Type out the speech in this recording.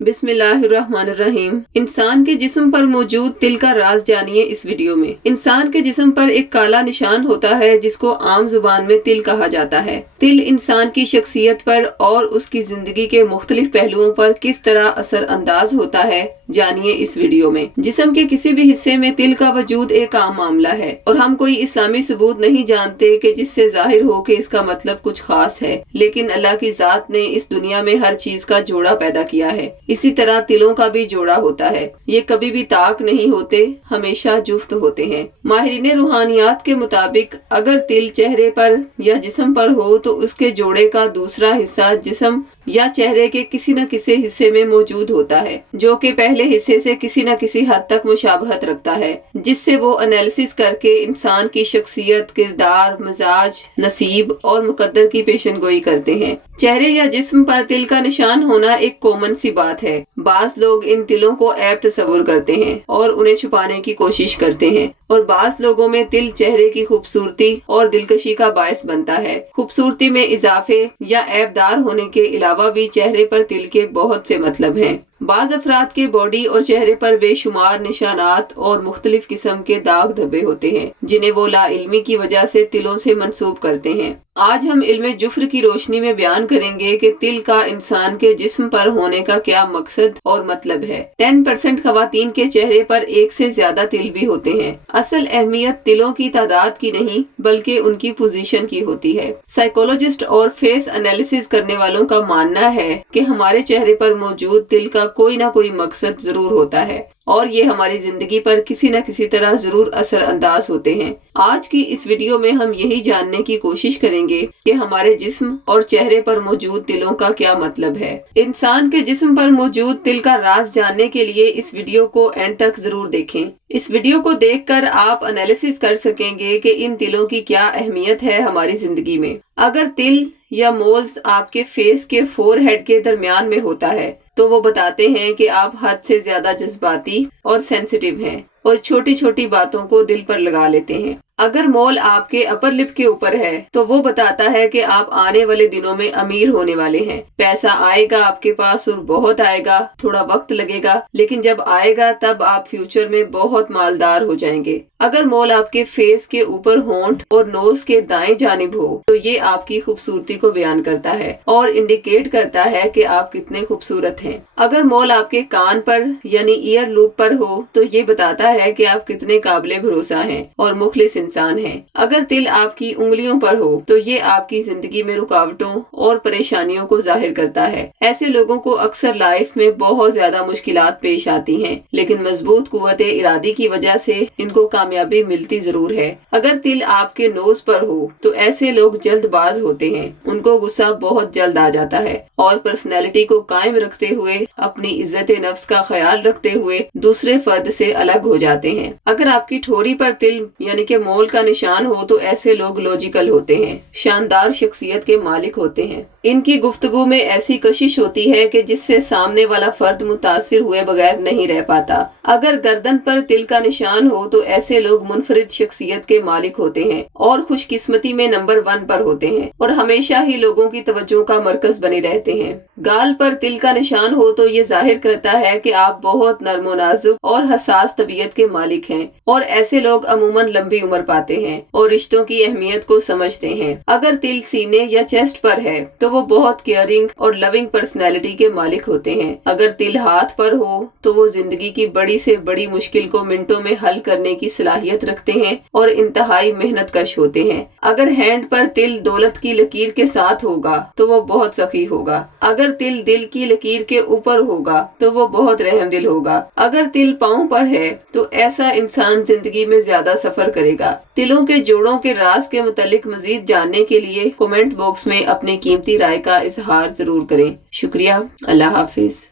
बिस्मिल्लाहिर्रहमानिर्रहीम। इंसान के जिस्म पर मौजूद तिल का राज जानिए इस वीडियो में। इंसान के जिस्म पर एक काला निशान होता है जिसको आम जुबान में तिल कहा जाता है। तिल इंसान की शख्सियत पर और उसकी जिंदगी के मुख्तलिफ पहलुओं पर किस तरह असर अंदाज होता है, जानिए इस वीडियो में। जिस्म के किसी भी हिस्से में तिल का वजूद एक आम मामला है और हम कोई इस्लामी सबूत नहीं जानते कि जिससे जाहिर हो कि इसका मतलब कुछ खास है, लेकिन अल्लाह की जात ने इस दुनिया में हर चीज का जोड़ा पैदा किया है। इसी तरह तिलों का भी जोड़ा होता है। ये कभी भी ताक नहीं होते, हमेशा जुफ्त होते हैं। माहिरीन रूहानियात के मुताबिक अगर तिल चेहरे पर या जिस्म पर हो तो उसके जोड़े का दूसरा हिस्सा जिस्म या चेहरे के किसी न किसी हिस्से में मौजूद होता है, जो कि पहले हिस्से से किसी न किसी हद तक मुशाबहत रखता है, जिससे वो एनालिसिस करके इंसान की शख्सियत, किरदार, मिजाज, नसीब और मुकद्दर की पेशनगोई करते हैं। चेहरे या जिस्म पर तिल का निशान होना एक कॉमन सी बात है। बाज लोग इन तिलों को ऐब तस्वुर करते हैं और उन्हें छुपाने की कोशिश करते हैं, और बाज लोगों में तिल चेहरे की खूबसूरती और दिलकशी का बायस बनता है। खूबसूरती में इजाफे या ऐबदार होने के अलावा भी चेहरे पर तिल के बहुत से मतलब हैं। बाज अफराद के बॉडी और चेहरे पर बेशुमार निशानात और मुख्तलिफ किस्म के दाग धब्बे होते हैं, जिन्हें वो लाइल्मी की वजह से तिलों से मंसूब करते हैं। आज हम इल्मे जुफ्र की रोशनी में बयान करेंगे कि तिल का इंसान के जिस्म पर होने का क्या मकसद और मतलब है। 10% खवातीन के चेहरे पर एक से ज्यादा तिल भी होते हैं। असल अहमियत तिलों की तादाद की नहीं बल्कि उनकी पोजीशन की होती है। साइकोलॉजिस्ट और फेस एनालिसिस करने वालों का मानना है कि हमारे चेहरे पर मौजूद तिल का कोई ना कोई मकसद जरूर होता है और ये हमारी जिंदगी पर किसी न किसी तरह जरूर असर अंदाज होते हैं। आज की इस वीडियो में हम यही जानने की कोशिश करेंगे कि हमारे जिस्म और चेहरे पर मौजूद तिलों का क्या मतलब है। इंसान के जिस्म पर मौजूद तिल का राज जानने के लिए इस वीडियो को एंड तक जरूर देखें। इस वीडियो को देखकर आप एनालिसिस कर सकेंगे कि इन तिलों की क्या अहमियत है हमारी जिंदगी में। अगर तिल या मोल्स आपके फेस के फोरहेड के दरमियान में होता है तो वो बताते हैं कि आप हद से ज्यादा जज्बाती और सेंसिटिव हैं और छोटी छोटी बातों को दिल पर लगा लेते हैं। अगर मोल आपके अपर लिप के ऊपर है तो वो बताता है कि आप आने वाले दिनों में अमीर होने वाले हैं। पैसा आएगा आपके पास और बहुत आएगा, थोड़ा वक्त लगेगा, लेकिन जब आएगा तब आप फ्यूचर में बहुत मालदार हो जाएंगे। अगर मोल आपके फेस के ऊपर होंठ और नोज के दाएं जानिब हो तो ये आपकी खूबसूरती को बयान करता है और इंडिकेट करता है कि आप कितने खूबसूरत हैं। अगर मोल आपके कान पर यानी ईयर लूप पर हो तो ये बताता है कि आप कितने काबिले भरोसा हैं और मुखलिस इंसान हैं। अगर तिल आपकी उंगलियों पर हो तो ये आपकी जिंदगी में रुकावटों और परेशानियों को जाहिर करता है। ऐसे लोगों को अक्सर लाइफ में बहुत ज्यादा मुश्किलात पेश आती हैं, लेकिन मजबूत कुव्वत इरादी की वजह से इनको कामयाबी मिलती जरूर है। अगर तिल आपके नोज पर हो तो ऐसे लोग जल्दबाज होते हैं, उनको गुस्सा बहुत जल्द आ जाता है और पर्सनैलिटी को कायम रखते हुए, अपनी इज्जत नफ्स का ख्याल रखते हुए दूसरे फर्द से अलग हो जाते हैं। अगर आपकी ठोरी पर तिल यानी कि मोल का निशान हो तो ऐसे लोग लॉजिकल होते हैं, शानदार शख्सियत के मालिक होते हैं। इनकी गुफ्तगू में ऐसी कशिश होती है कि जिससे सामने वाला फर्द मुतासिर हुए बगैर नहीं रह पाता। अगर गर्दन पर तिल का निशान हो तो ऐसे लोग मुनफरिद शख्सियत के मालिक होते हैं और खुशकिस्मती में नंबर 1 पर होते हैं और हमेशा ही लोगों की तवज्जो का मरकज बने रहते हैं। गाल पर तिल का निशान हो तो ये जाहिर करता है कि आप बहुत नर्म नाजुक और हसास तबीयत के मालिक हैं और ऐसे लोग अमूमन लंबी उम्र पाते हैं और रिश्तों की अहमियत को समझते हैं। अगर तिल सीने या चेस्ट पर है तो वो बहुत केयरिंग और लविंग पर्सनैलिटी के मालिक होते हैं। अगर तिल हाथ पर हो तो वो जिंदगी की बड़ी से बड़ी मुश्किल को मिनटों में हल करने की सलाहियत रखते हैं और इंतहाई मेहनत कश होते हैं। अगर हैंड पर तिल दौलत की लकीर के साथ होगा तो वो बहुत सखी होगा। अगर तिल दिल की लकीर के ऊपर होगा तो वो बहुत रहमदिल होगा। अगर तिल पाँव पर है तो ऐसा इंसान जिंदगी में ज्यादा सफर करेगा। तिलों के जोड़ों के राज के मुतालिक मजीद जानने के लिए कमेंट बॉक्स में अपनी कीमती राय का इजहार जरूर करें। शुक्रिया। अल्लाह हाफिज।